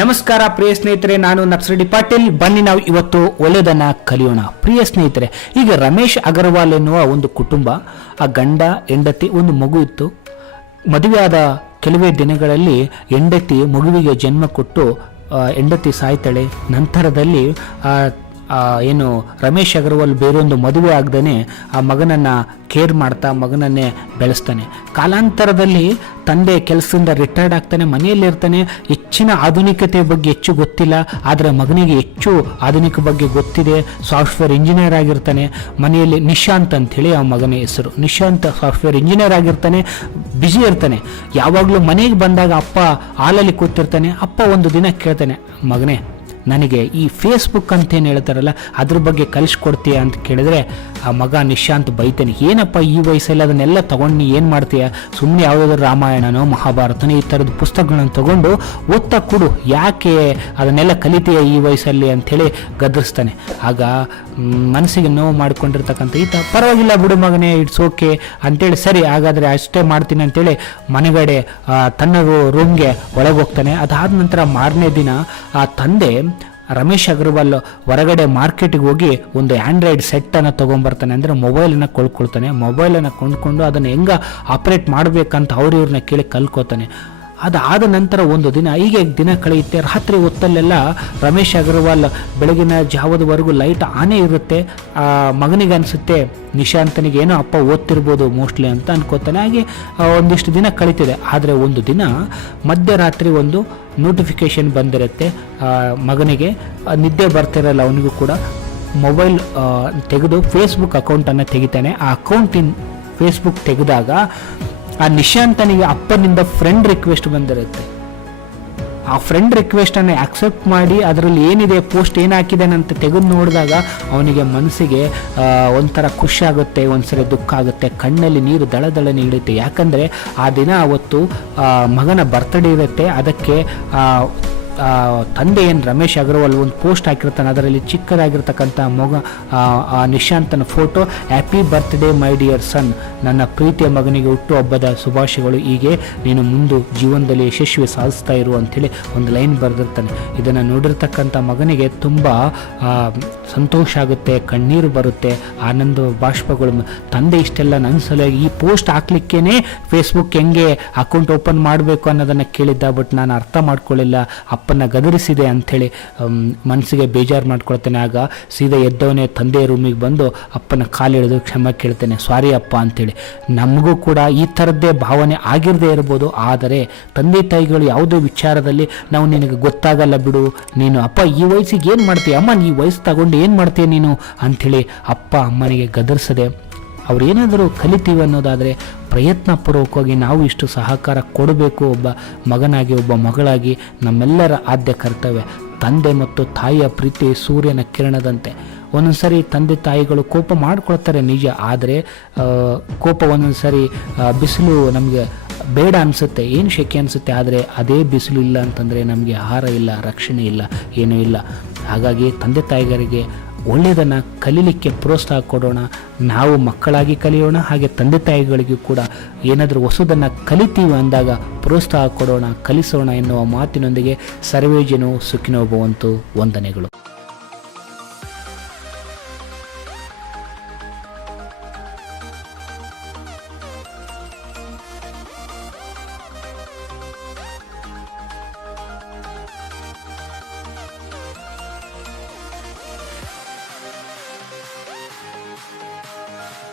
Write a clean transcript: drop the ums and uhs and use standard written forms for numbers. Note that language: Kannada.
ನಮಸ್ಕಾರ ಪ್ರಿಯ ಸ್ನೇಹಿತರೆ, ನಾನು ನಕ್ಸರೆಡ್ಡಿ ಪಾಟೀಲ್. ಬನ್ನಿ ನಾವು ಇವತ್ತು ಒಳ್ಳೆಯದನ್ನು ಕಲಿಯೋಣ. ಪ್ರಿಯ ಸ್ನೇಹಿತರೆ, ಈಗ ರಮೇಶ್ ಅಗರ್ವಾಲ್ ಎನ್ನುವ ಒಂದು ಕುಟುಂಬ, ಆ ಗಂಡ ಹೆಂಡತಿ ಒಂದು ಮಗು ಇತ್ತು. ಮದುವೆಯಾದ ಕೆಲವೇ ದಿನಗಳಲ್ಲಿ ಹೆಂಡತಿ ಮಗುವಿಗೆ ಜನ್ಮ ಕೊಟ್ಟು ಹೆಂಡತಿ ಸಾಯ್ತಾಳೆ. ನಂತರದಲ್ಲಿ ಏನು ರಮೇಶ್ ಅಗರ್ವಾಲ್ ಬೇರೊಂದು ಮದುವೆ ಆಗದೇ ಆ ಮಗನನ್ನು ಕೇರ್ ಮಾಡ್ತಾ ಮಗನನ್ನೇ ಬೆಳೆಸ್ತಾನೆ. ಕಾಲಾಂತರದಲ್ಲಿ ತಂದೆ ಕೆಲಸದಿಂದ ರಿಟೈರ್ಡ್ ಆಗ್ತಾನೆ, ಮನೆಯಲ್ಲಿರ್ತಾನೆ. ಹೆಚ್ಚಿನ ಆಧುನಿಕತೆ ಬಗ್ಗೆ ಹೆಚ್ಚು ಗೊತ್ತಿಲ್ಲ, ಆದರೆ ಮಗನಿಗೆ ಹೆಚ್ಚು ಆಧುನಿಕ ಬಗ್ಗೆ ಗೊತ್ತಿದೆ. ಸಾಫ್ಟ್ವೇರ್ ಇಂಜಿನಿಯರ್ ಆಗಿರ್ತಾನೆ. ಮನೆಯಲ್ಲಿ ನಿಶಾಂತ್ ಅಂಥೇಳಿ ಆ ಮಗನ ಹೆಸರು. ನಿಶಾಂತ್ ಸಾಫ್ಟ್ವೇರ್ ಇಂಜಿನಿಯರ್ ಆಗಿರ್ತಾನೆ, ಬ್ಯುಸಿ ಇರ್ತಾನೆ. ಯಾವಾಗಲೂ ಮನೆಗೆ ಬಂದಾಗ ಅಪ್ಪ ಹಾಲಲ್ಲಿ ಕೂತಿರ್ತಾನೆ. ಅಪ್ಪ ಒಂದು ದಿನ ಕೇಳ್ತಾನೆ, ಮಗನೇ ನನಗೆ ಈ ಫೇಸ್ಬುಕ್ ಅಂತೇನು ಹೇಳ್ತಾರಲ್ಲ ಅದ್ರ ಬಗ್ಗೆ ಕಲಿಸ್ಕೊಡ್ತೀಯ ಅಂತ ಕೇಳಿದ್ರೆ ಆ ಮಗ ನಿಶಾಂತ್ ಬೈತಾನೆ. ಏನಪ್ಪ ಈ ವಯಸ್ಸಲ್ಲಿ ಅದನ್ನೆಲ್ಲ ತೊಗೊಂಡು ನೀ ಏನು ಮಾಡ್ತೀಯ? ಸುಮ್ಮನೆ ಯಾವುದಾದ್ರೂ ರಾಮಾಯಣನೋ ಮಹಾಭಾರತನೋ ಈ ಥರದ ಪುಸ್ತಕಗಳನ್ನು ತೊಗೊಂಡು ಓದ್ತಾ ಕೊಡು, ಯಾಕೆ ಅದನ್ನೆಲ್ಲ ಕಲಿತೀಯ ಈ ವಯಸ್ಸಲ್ಲಿ ಅಂಥೇಳಿ ಗದರಿಸ್ತಾನೆ. ಆಗ ಮನಸ್ಸಿಗೆ ನೋವು ಮಾಡಿಕೊಂಡಿರ್ತಕ್ಕಂಥ ಈತ ಪರವಾಗಿಲ್ಲ ಬಿಡು ಮಗನೇ, ಇಟ್ಸ್ ಓಕೆ ಅಂತೇಳಿ, ಸರಿ ಹಾಗಾದರೆ ಅಷ್ಟೇ ಮಾಡ್ತೀನಿ ಅಂತೇಳಿ ಮನೆಗಡೆ ತನ್ನ ರೂಮ್ಗೆ ಒಳಗೆ ಹೋಗ್ತಾನೆ. ಅದಾದ ನಂತರ ಮಾರನೇ ದಿನ ಆ ತಂದೆ ರಮೇಶ್ ಅಗರ್ವಾಲ್ ಹೊರಗಡೆ ಮಾರ್ಕೆಟಿಗೆ ಹೋಗಿ ಒಂದು ಆ್ಯಂಡ್ರಾಯ್ಡ್ ಸೆಟ್ಟನ್ನು ತೊಗೊಂಬರ್ತಾನೆ. ಅಂದರೆ ಮೊಬೈಲನ್ನು ಕೊಂಡ್ಕೊಳ್ತಾನೆ. ಮೊಬೈಲನ್ನು ಕೊಂಡ್ಕೊಂಡು ಅದನ್ನು ಹೆಂಗೆ ಆಪ್ರೇಟ್ ಮಾಡಬೇಕಂತ ಇವ್ರನ್ನ ಕೇಳಿ ಕಲ್ಕೋತಾನೆ. ಅದಾದ ನಂತರ ಒಂದು ದಿನ ಹೀಗೆ ದಿನ ಕಳೆಯುತ್ತೆ. ರಾತ್ರಿ ಹೊತ್ತಲ್ಲೆಲ್ಲ ರಮೇಶ್ ಅಗರ್ವಾಲ್ ಬೆಳಗಿನ ಜಾವದವರೆಗೂ ಲೈಟ್ ಆನೇ ಇರುತ್ತೆ. ಮಗನಿಗೆ ಅನಿಸುತ್ತೆ ನಿಶಾಂತನಿಗೆ ಏನೋ ಅಪ್ಪ ಓದ್ತಿರ್ಬೋದು ಮೋಸ್ಟ್ಲಿ ಅಂತ ಅನ್ಕೋತಾನೆ. ಹಾಗೆ ಒಂದಿಷ್ಟು ದಿನ ಕಳೀತಿದೆ. ಆದರೆ ಒಂದು ದಿನ ಮಧ್ಯರಾತ್ರಿ ಒಂದು ನೋಟಿಫಿಕೇಶನ್ ಬಂದಿರುತ್ತೆ. ಮಗನಿಗೆ ನಿದ್ದೆ ಬರ್ತಿರಲ್ಲ ಅವನಿಗೂ ಕೂಡ. ಮೊಬೈಲ್ ತೆಗೆದು ಫೇಸ್ಬುಕ್ ಅಕೌಂಟನ್ನು ತೆಗಿತಾನೆ. ಆ ಅಕೌಂಟಿನ ಫೇಸ್ಬುಕ್ ತೆಗೆದಾಗ ಆ ನಿಶಾಂತನಿಗೆ ಅಪ್ಪನಿಂದ ಫ್ರೆಂಡ್ ರಿಕ್ವೆಸ್ಟ್ ಬಂದಿರುತ್ತೆ. ಆ ಫ್ರೆಂಡ್ ರಿಕ್ವೆಸ್ಟನ್ನು ಆಕ್ಸೆಪ್ಟ್ ಮಾಡಿ ಅದರಲ್ಲಿ ಏನಿದೆ, ಪೋಸ್ಟ್ ಏನು ಹಾಕಿದ್ದಾನೆ ಅಂತ ತೆಗೆದು ನೋಡಿದಾಗ ಅವನಿಗೆ ಮನಸ್ಸಿಗೆ ಒಂಥರ ಖುಷಿ ಆಗುತ್ತೆ, ಒಂದ್ಸರಿ ದುಃಖ ಆಗುತ್ತೆ, ಕಣ್ಣಲ್ಲಿ ನೀರು ದಳದಳನೆ ಇಳುತ್ತೆ. ಯಾಕಂದರೆ ಆ ದಿನ ಅವತ್ತು ಮಗನ ಬರ್ತ್ಡೇ ಇರುತ್ತೆ. ಅದಕ್ಕೆ ತಂದೆ ಏನು ರಮೇಶ್ ಅಗರ್ವಾಲ್ ಒಂದು ಪೋಸ್ಟ್ ಹಾಕಿರ್ತಾನೆ. ಅದರಲ್ಲಿ ಚಿಕ್ಕದಾಗಿರ್ತಕ್ಕಂಥ ನಿಶಾಂತನ photo, happy birthday my dear son, ನನ್ನ ಪ್ರೀತಿಯ ಮಗನಿಗೆ ಹುಟ್ಟುಹಬ್ಬದ ಶುಭಾಶಯಗಳು, ಹೀಗೆ ನೀನು ಮುಂದೆ ಜೀವನದಲ್ಲಿ ಯಶಸ್ವಿ ಸಾಧಿಸ್ತಾ ಇರು ಅಂಥೇಳಿ ಒಂದು ಲೈನ್ ಬರೆದಿರ್ತಾನೆ. ಇದನ್ನು ನೋಡಿರ್ತಕ್ಕಂಥ ಮಗನಿಗೆ ತುಂಬ ಸಂತೋಷ ಆಗುತ್ತೆ, ಕಣ್ಣೀರು ಬರುತ್ತೆ, ಆನಂದ ಬಾಷ್ಪಗಳು. ತಂದೆ ಇಷ್ಟೆಲ್ಲ ನನ್ನ ಸಲುವಾಗಿ ಈ ಪೋಸ್ಟ್ ಹಾಕ್ಲಿಕ್ಕೇ ಫೇಸ್ಬುಕ್ ಹೆಂಗೆ ಅಕೌಂಟ್ ಓಪನ್ ಮಾಡಬೇಕು ಅನ್ನೋದನ್ನು ಕೇಳಿದ್ದ. ಬಟ್ ನಾನು ಅರ್ಥ ಮಾಡ್ಕೊಳ್ಳಿಲ್ಲ, ಅಪ್ಪನ ಗದರಿಸಿದೆ ಅಂಥೇಳಿ ಮನಸ್ಸಿಗೆ ಬೇಜಾರು ಮಾಡ್ಕೊಳ್ತೇನೆ. ಆಗ ಸೀದಾ ಎದ್ದವನೇ ತಂದೆ ರೂಮಿಗೆ ಬಂದು ಅಪ್ಪನ ಕಾಲು ಹಿಡಿದು ಕ್ಷಮೆ ಕೇಳ್ತೇನೆ, ಸಾರಿ ಅಪ್ಪ ಅಂಥೇಳಿ. ನಮಗೂ ಕೂಡ ಈ ಥರದ್ದೇ ಭಾವನೆ ಆಗಿರದೇ ಇರ್ಬೋದು. ಆದರೆ ತಂದೆ ತಾಯಿಗಳು ಯಾವುದೇ ವಿಚಾರದಲ್ಲಿ ನಾವು ನಿನಗೆ ಗೊತ್ತಾಗಲ್ಲ ಬಿಡು, ನೀನು ಅಪ್ಪ ಈ ವಯಸ್ಸಿಗೆ ಏನು ಮಾಡ್ತೀಯ, ಅಮ್ಮ ಈ ವಯಸ್ಸು ತಗೊಂಡು ಏನು ಮಾಡ್ತೀಯ ನೀನು ಅಂಥೇಳಿ ಅಪ್ಪ ಅಮ್ಮನಿಗೆ ಗದರಿಸದೆ ಅವ್ರೇನಾದರೂ ಕಲಿತೀವಿ ಅನ್ನೋದಾದರೆ ಪ್ರಯತ್ನಪೂರ್ವಕವಾಗಿ ನಾವು ಇಷ್ಟು ಸಹಕಾರ ಕೊಡಬೇಕು. ಒಬ್ಬ ಮಗನಾಗಿ ಒಬ್ಬ ಮಗಳಾಗಿ ನಮ್ಮೆಲ್ಲರ ಆದ್ಯ ಕರ್ತವ್ಯ. ತಂದೆ ಮತ್ತು ತಾಯಿಯ ಪ್ರೀತಿ ಸೂರ್ಯನ ಕಿರಣದಂತೆ. ಒಂದೊಂದು ಸರಿ ತಂದೆ ತಾಯಿಗಳು ಕೋಪ ಮಾಡ್ಕೊಳ್ತಾರೆ ನಿಜ, ಆದರೆ ಕೋಪ ಒಂದೊಂದು ಸರಿ ಬಿಸಿಲು ನಮಗೆ ಬೇಡ ಅನಿಸುತ್ತೆ, ಏನು ಶೆಕೆ ಅನಿಸುತ್ತೆ. ಆದರೆ ಅದೇ ಬಿಸಿಲು ಇಲ್ಲ ಅಂತಂದರೆ ನಮಗೆ ಆಹಾರ ಇಲ್ಲ, ರಕ್ಷಣೆ ಇಲ್ಲ, ಏನೂ ಇಲ್ಲ. ಹಾಗಾಗಿ ತಂದೆ ತಾಯಿಗರಿಗೆ ಒಳ್ಳೆಯದನ್ನು ಕಲೀಲಿಕ್ಕೆ ಪ್ರೋತ್ಸಾಹ ಕೊಡೋಣ. ನಾವು ಮಕ್ಕಳಾಗಿ ಕಲಿಯೋಣ, ಹಾಗೆ ತಂದೆ ತಾಯಿಗಳಿಗೂ ಕೂಡ ಏನಾದರೂ ಹೊಸದನ್ನು ಕಲಿತೀವಿ ಅಂದಾಗ ಪ್ರೋತ್ಸಾಹ ಕೊಡೋಣ, ಕಲಿಸೋಣ ಎನ್ನುವ ಮಾತಿನೊಂದಿಗೆ ಸರ್ವೇ ಜನೋ ಸುಖಿನೋ ಭವಂತು. ವಂದನೆಗಳು.